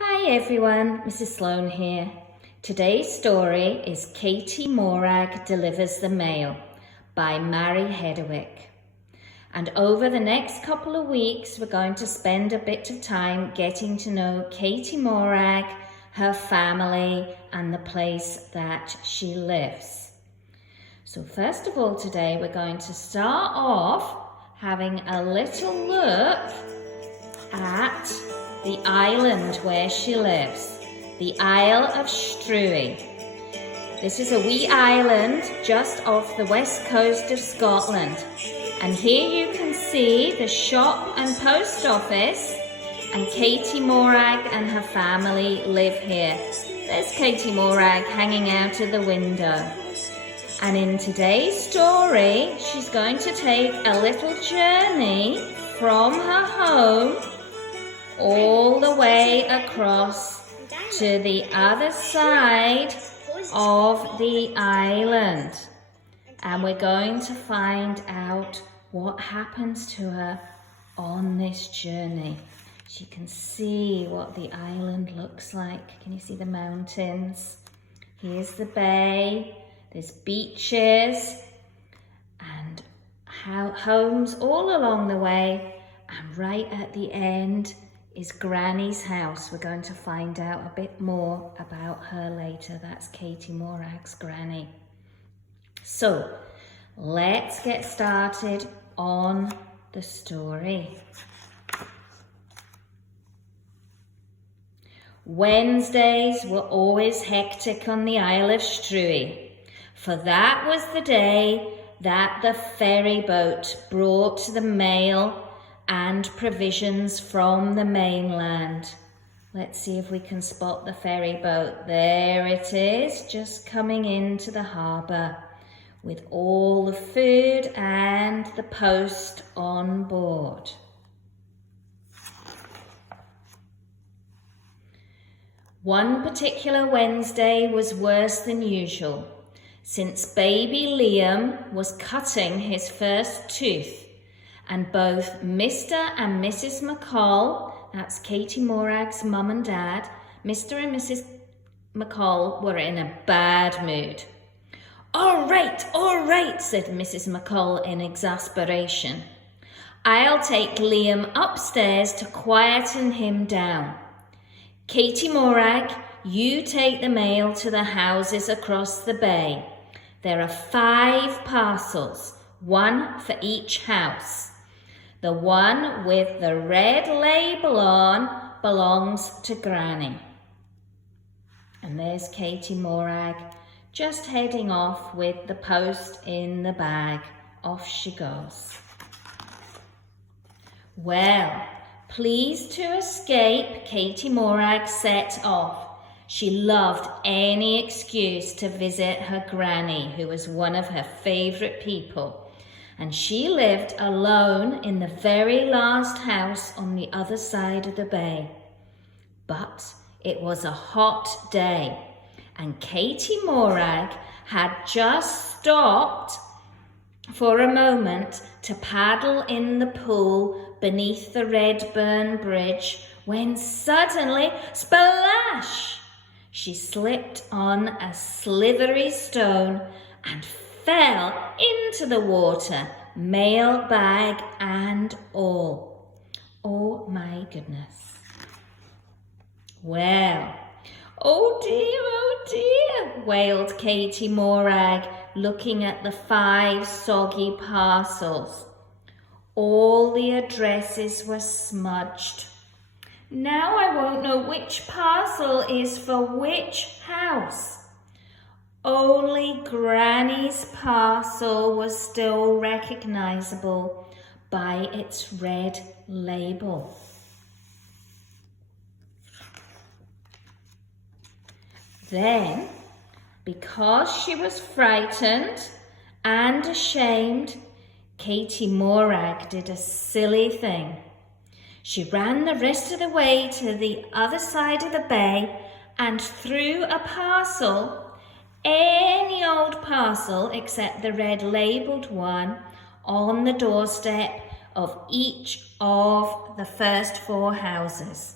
Hi everyone, Mrs. Sloan here. Today's story is Katie Morag Delivers the Mail by Mary Hedwick. And over the next couple of weeks, we're going to spend a bit of time getting to know Katie Morag, her family, and the place that she lives. So first of all today, we're going to start off having a little look at the island where she lives, the Isle of Struy. This is a wee island just off the west coast of Scotland. And here you can see the shop and post office, and Katie Morag and her family live here. There's Katie Morag hanging out of the window. And in today's story, she's going to take a little journey from her home all the way across to the other side of the island. And we're going to find out what happens to her on this journey. She can see what the island looks like. Can you see the mountains? Here's the bay. There's beaches and homes all along the way. And right at the end is Granny's house. We're going to find out a bit more about her later. That's Katie Morag's granny. So let's get started on the story. Wednesdays were always hectic on the Isle of Struy, for that was the day that the ferry boat brought the mail and provisions from the mainland. Let's see if we can spot the ferry boat. There it is, just coming into the harbour with all the food and the post on board. One particular Wednesday was worse than usual, since baby Liam was cutting his first tooth. And both Mr. and Mrs. McCall, that's Katie Morag's mum and dad, Mr. and Mrs. McCall were in a bad mood. All right, said Mrs. McCall in exasperation. I'll take Liam upstairs to quieten him down. Katie Morag, you take the mail to the houses across the bay. There are 5 parcels, 1 for each house. The one with the red label on belongs to Granny. And there's Katie Morag just heading off with the post in the bag. Off she goes. Well, pleased to escape, Katie Morag set off. She loved any excuse to visit her granny, who was one of her favourite people. And she lived alone in the very last house on the other side of the bay. But it was a hot day, and Katie Morag had just stopped for a moment to paddle in the pool beneath the Redburn Bridge when suddenly, splash! She slipped on a slithery stone and fell into the water, mail bag and all. Oh my goodness. Well, oh dear, wailed Katie Morag, looking at the 5 soggy parcels. All the addresses were smudged. Now I won't know which parcel is for which house. Only Granny's parcel was still recognisable by its red label. Then, because she was frightened and ashamed, Katie Morag did a silly thing. She ran the rest of the way to the other side of the bay and threw a parcel, any old parcel except the red labelled one, on the doorstep of each of the first 4 houses.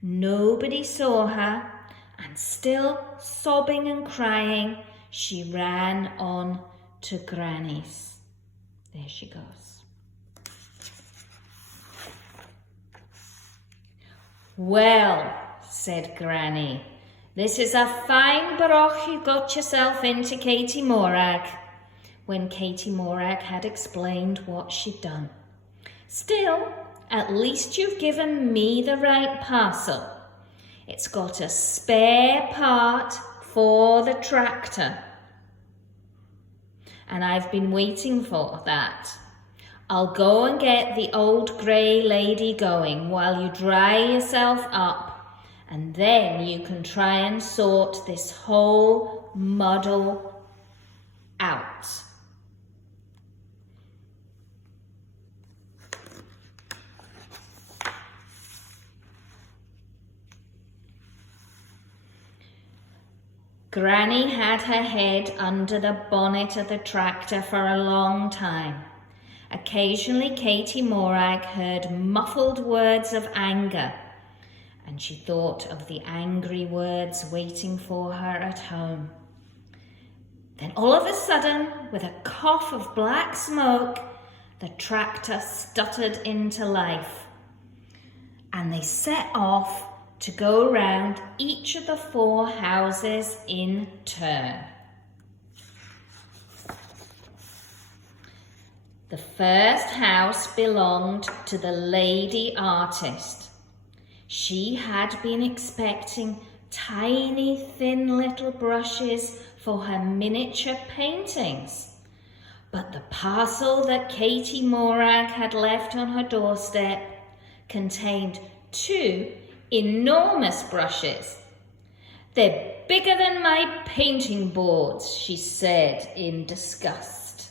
Nobody saw her, and still sobbing and crying, she ran on to Granny's. There she goes. "Well," said Granny, "this is a fine broch you got yourself into, Katie Morag," when Katie Morag had explained what she'd done. "Still, at least you've given me the right parcel. It's got a spare part for the tractor, and I've been waiting for that. I'll go and get the old grey lady going while you dry yourself up, and then you can try and sort this whole muddle out." Granny had her head under the bonnet of the tractor for a long time. Occasionally Katie Morag heard muffled words of anger, and she thought of the angry words waiting for her at home. Then all of a sudden, with a cough of black smoke, the tractor stuttered into life, and they set off to go round each of the 4 houses in turn. The first house belonged to the lady artist. She had been expecting tiny, thin little brushes for her miniature paintings, but the parcel that Katie Morag had left on her doorstep contained 2 enormous brushes. "They're bigger than my painting boards," she said in disgust.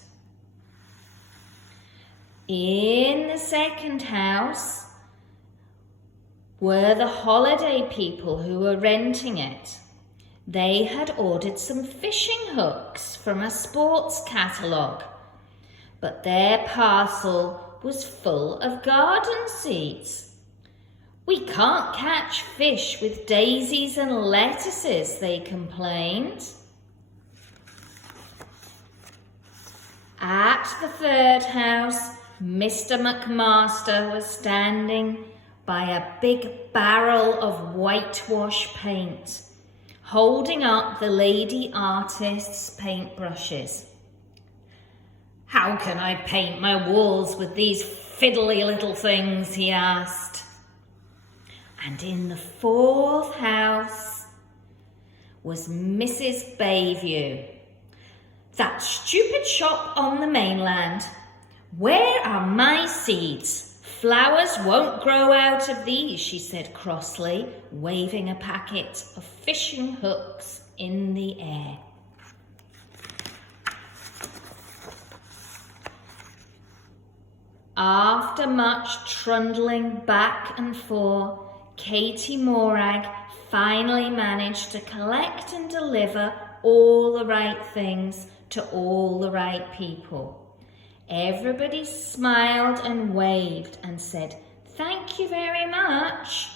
In the second house were the holiday people who were renting it. They had ordered some fishing hooks from a sports catalogue, but their parcel was full of garden seeds. "We can't catch fish with daisies and lettuces," they complained. At the third house, Mr. McMaster was standing by a big barrel of whitewash paint, holding up the lady artist's paintbrushes. "How can I paint my walls with these fiddly little things?" he asked. And in the fourth house was Mrs. Bayview. "That stupid shop on the mainland. Where are my seeds? Flowers won't grow out of these," she said crossly, waving a packet of fishing hooks in the air. After much trundling back and forth, Katie Morag finally managed to collect and deliver all the right things to all the right people. Everybody smiled and waved and said, "Thank you very much."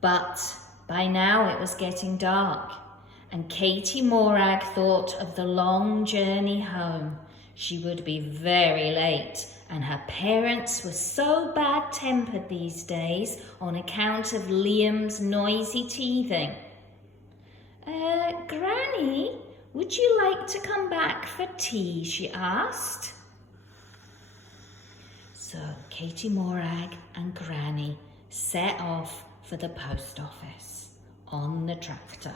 But by now it was getting dark, and Katie Morag thought of the long journey home. She would be very late, and her parents were so bad-tempered these days on account of Liam's noisy teething. "Granny, would you like to come back for tea?" she asked. So Katie Morag and Granny set off for the post office on the tractor.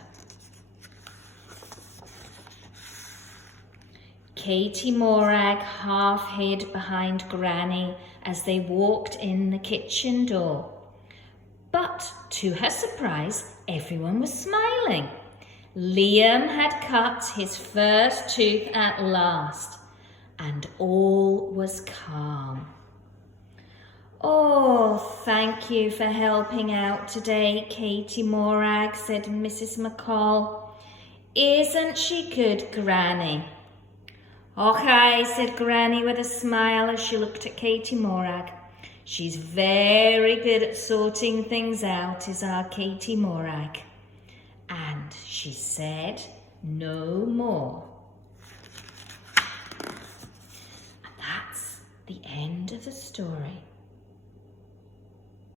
Katie Morag half hid behind Granny as they walked in the kitchen door. But to her surprise, everyone was smiling. Liam had cut his first tooth at last, and all was calm. "Oh, thank you for helping out today, Katie Morag," said Mrs. McCall. Isn't she good, Granny? Okay, said Granny with a smile as she looked at Katie Morag. She's very good at sorting things out, is our Katie Morag. And she said no more. And that's the end of the story.